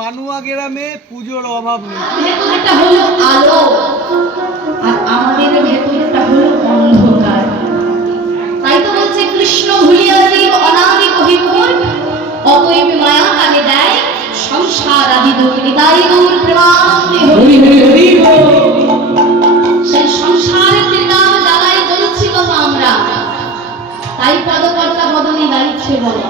মানুয়া গ্রামে পুজোর অভাব নেই। ভেতরটা হলো আলো আর আমাদের ভেতরটা হলো অন্ধকার। তাই তো বলছে কৃষ্ণ ভুলিয়া জীব অনাদি কহিপুর, অতএব মায়া কানে দেয় সংসার আদি দুর্নি। তাই গৌর প্রেমানন্দে হরি হরি হরি বল। সেই সংসারের ত্রিকাল জ্বালায় জ্বলছি বাবা আমরা, তাই পদকর্তা বদনে গাইছে বাবা।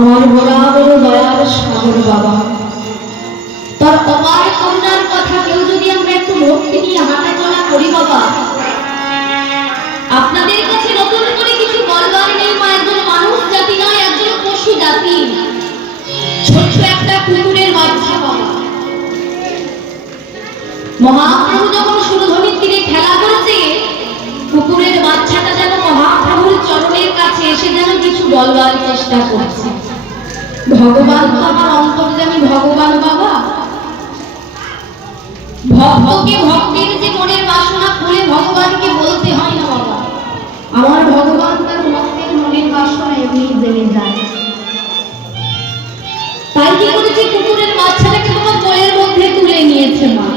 আমার বরাবর দয়ার সাগর বাবা, তার অপার করুণার কথা কেউ যদি আমরা একটু ভক্তি নিয়ে হাঁটা চলা করি বাবা, আপনাদের কাছে নতুন করে কিছু বলবার নেই মা। একজন মানুষ জাতি নয়, একজন পশু জাতি, ছোট্ট একটা কুকুরের বাচ্চা বাবা। মহাপ্রভু যখন সুরধনির তীরে খেলা করেছে, কুকুরের বাচ্চাটা যেন মহাপ্রভুর চরণের কাছে এসে যেন কিছু বলবার চেষ্টা করছে। ভগবান তো আমার অন্তর্যামী ভগবান বাবা, ভক্তকে ভক্তের যে মনের বাসনা খুলে ভগবানকে বলতে হয় না বাবা। আমার ভগবান তার ভক্তের মনের বাসনা এমনি জেনে যায়। তাই কি করেছে, কুকুরের বাচ্চাটাকে তোমার কোলের মধ্যে তুলে নিয়েছে মা।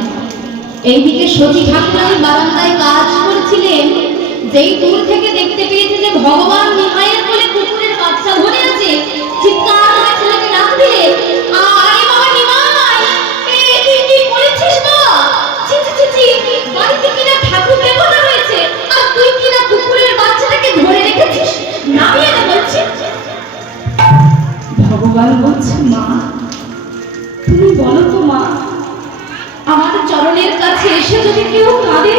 এইদিকে সতী ঠাকুরানী বারান্দায় কাজ করছিলেন, যেই দূর থেকে দেখতে পেয়েছে যে ভগবান নিমাইয়ের কোলে কুকুরের বাচ্চা ধরে আছে, চিৎকার করে ছেলেকে ডাক দিলে, আরে বাবা নিমাই, তুই কি করেছিস বাবা? ছি ছি ছি, বাড়িতে কিনা ঠাকুর দেবতা রয়েছে আর তুই কিনা কুকুরের বাচ্চাটাকে ধরে রেখেছিস, নামিয়ে দে বলছি। ভগবান বলছে, মা তুমি বলো তো মা, আমার চরণের কাছে এসে যদি কেউ কাঁদে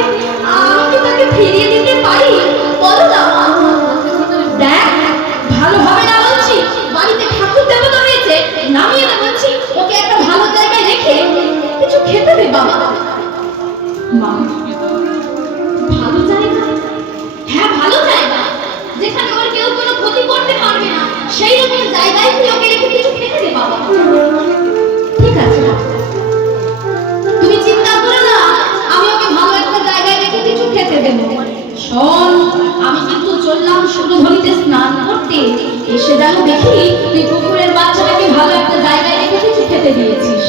আমি কি তাকে ফিরিয়ে দিতে পারি? বলো না মা। সেই রকম জায়গায় তুই ওকে রেখে কিছু খেতে দে বাবা। ঠিক আছে তুমি চিন্তা করো না, আমি ওকে ভালো একটা জায়গায় রেখে কিছু খেতে দেব। শোন, আমি কিন্তু চললাম সুরধনীতে স্নান করতে, এসে যেন দেখি তুই কুকুরের বাচ্চাটাকে ভালো একটা জায়গায় রেখে কিছু খেতে দিয়েছিস।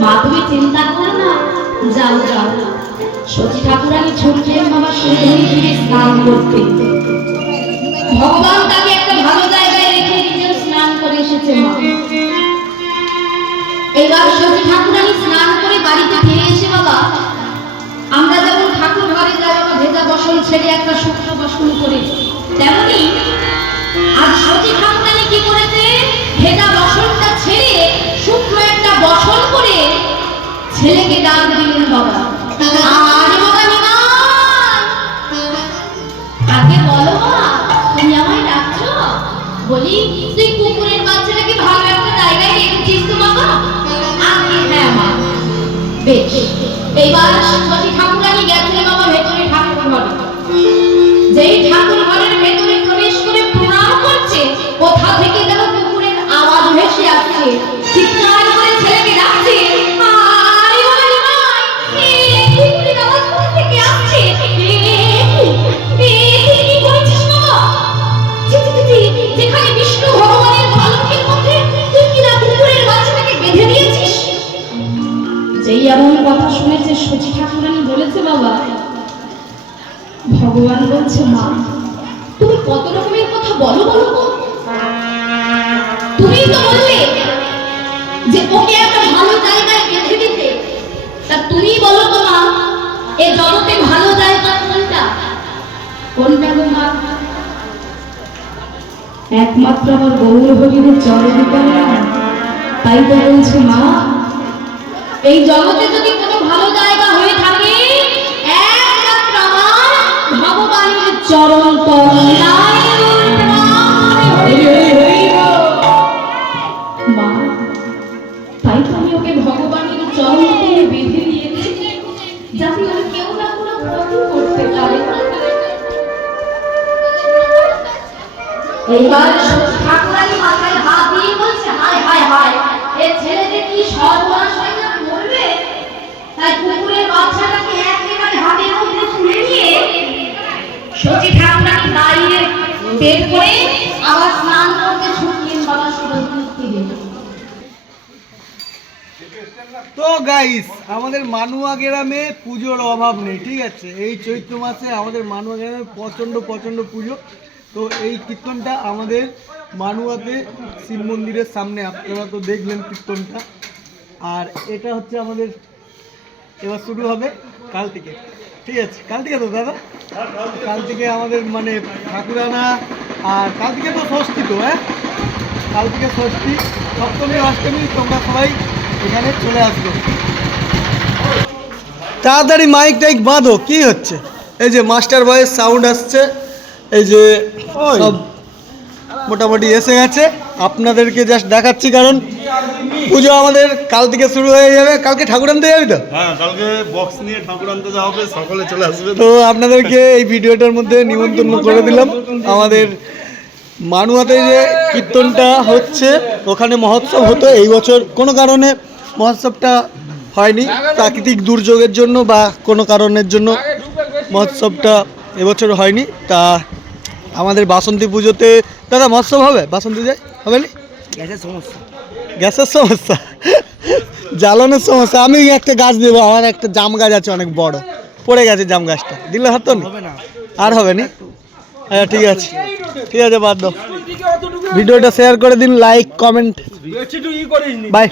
মা তুমি চিন্তা করো না, যাও যাও। সতী ঠাকুরানী ছুটলেন বাবা সুরধনী তীরে স্নান করতে। ভগবান তাকে একটা ভালো জায়গায় রেখে নিজেও স্নান করে এসেছে মা। এবার সতী ঠাকুরানী স্নান করে বাড়িতে ফিরে এসে বাবা, আমরা যেমন ঠাকুর ঘরে যাই বাবা ভেজা বসন ছেড়ে একটা শুকনো বসন করে, তেমনি আজ সতী ঠাকুরানী কি করেছে, ভেজা বসনটা ছেড়ে শুকনো একটা বসন করে ছেলেকে ডাক দিলেন বাবা। আরে বাবা নিমাই, আগে বলো মা, তুমি আমায় ডাকছো? বলি তুই কুকুরের বাচ্চাটাকে ভালো একটা জায়গায় রেখেছিস তো বাবা? আগে হ্যাঁ মা। বেশ, এইবার সতী ঠাকুরানী গেছিলেন বাবা ভেতরে ঠাকুর ঘরে। যেই ঠাকুর ঘরের ভেতরে প্রবেশ করে প্রণাম করছে, কোথা থেকে যেন কুকুরের আওয়াজ ভেসে আসছে। চিৎকার করে ছেলেকে ডাকছে, আরে বাবা নিমাই, এই কুকুরের আওয়াজ কোথা থেকে আসছে? তুই কি করেছিস বাবা? যেখানে বিষ্ণু ভগবানের পালকের মধ্যে তুই কি না কুকুরের বাচ্চাটাকে বেঁধে দিয়েছিস? যেই এমন কথা শুনেছে সতী ঠাকুরানী বলেছে বাবা, ভগবান বলছে মা তুমি কত রকমের কথা বলো বলো তো। তুমি তো বললে যে ওকে একটা ভালো জায়গায় বেঁধে দিতে, তা তুমি বলো তো মা, এ জগতে ভালো জায়গা কোনটা? কোনটা গো মা? একমাত্র আমার গৌর হরিদের চরণ কমল। তাই তো বলছে মা, এই জগতে যদি কোনো ভালো জায়গা হয়ে থাকে, একমাত্র আমার ভগবানের চরণ কমল। মা, তাই তো আমি ওকে ভগবানের চরণ কমলে বেঁধে দিয়েছি, যাতে ওর কেউ না কোনো ক্ষতি করতে পারে। এইবার সতী ঠাকুরানী মাথায় হাত দিয়ে বলছে, হায় হায় হায়, এ ছেলেটা কি সর্বনাশ হয়ে যাবে, মরবে। তাই কুকুরের বাচ্চাটাকে একেবারে হাতের মধ্যে তুলে নিয়ে সতী ঠাকুরানী বাইরে বের করে আবার স্নান করতে ছুটলেন বাবা সুরধনীর তীরে। তো গাইস, আমাদের মানুয়া গ্রামে পুজোর অভাব নেই, ঠিক আছে। এই চৈত্র মাসে আমাদের মানুয়া গ্রামে প্রচণ্ড প্রচণ্ড পুজো। তো এই কীর্তনটা আমাদের মানুয়াতে শিব মন্দিরের সামনে, আপনারা তো দেখলেন কীর্তনটা। আর এটা হচ্ছে আমাদের এবার শুরু হবে কাল থেকে, ঠিক আছে। কাল থেকে তো দাদা, কাল থেকে আমাদের মানে ঠাকুর আনা, আর কাল থেকে তো ষষ্ঠী, তো হ্যাঁ কাল থেকে ষষ্ঠী, সপ্তমী অষ্টমী, তোমরা সবাই এখানে চলে আসবে। তাড়াতাড়ি মাইক টাইক বাঁধো, কি হচ্ছে? এই যে মাস্টার ভয়েস সাউন্ড আসছে, এই যে সব মোটামুটি এসে গেছে। আপনাদেরকে জাস্ট দেখাচ্ছি, কারণ পুজো আমাদের কাল থেকে শুরু হয়ে যাবে। কালকে ঠাকুর আনতে যাবি তো? হ্যাঁ, কালকে বক্স নিয়ে ঠাকুর আনতে যাওয়া হবে, সকলে চলে আসবে। তো আপনাদেরকে এই ভিডিওটার মধ্যে নিমন্ত্রণ করে দিলাম। আমাদের মানুয়াতে যে কীর্তনটা হচ্ছে, ওখানে মহোৎসব হতো, এই বছর কোনো কারণে মহোৎসবটা হয়নি, প্রাকৃতিক দুর্যোগের জন্য বা কোনো কারণের জন্য মহোৎসবটা এবছর হয়নি। তা আমাদের বাসন্তী পুজোতে দাদা মহোৎসব হবে, বাসন্তী যায় হবে না? গ্যাসের সমস্যা, জ্বালানোর সমস্যা। আমি একটা গাছ দেবো, আমার একটা জাম গাছ আছে অনেক বড়, পড়ে গেছে জাম গাছটা, দিলে হতো না? আর হবে না? হ্যাঁ ঠিক আছে, ঠিক আছে, বাদ দাও। ভিডিওটা শেয়ার করে দিন, লাইক কমেন্ট, বাই।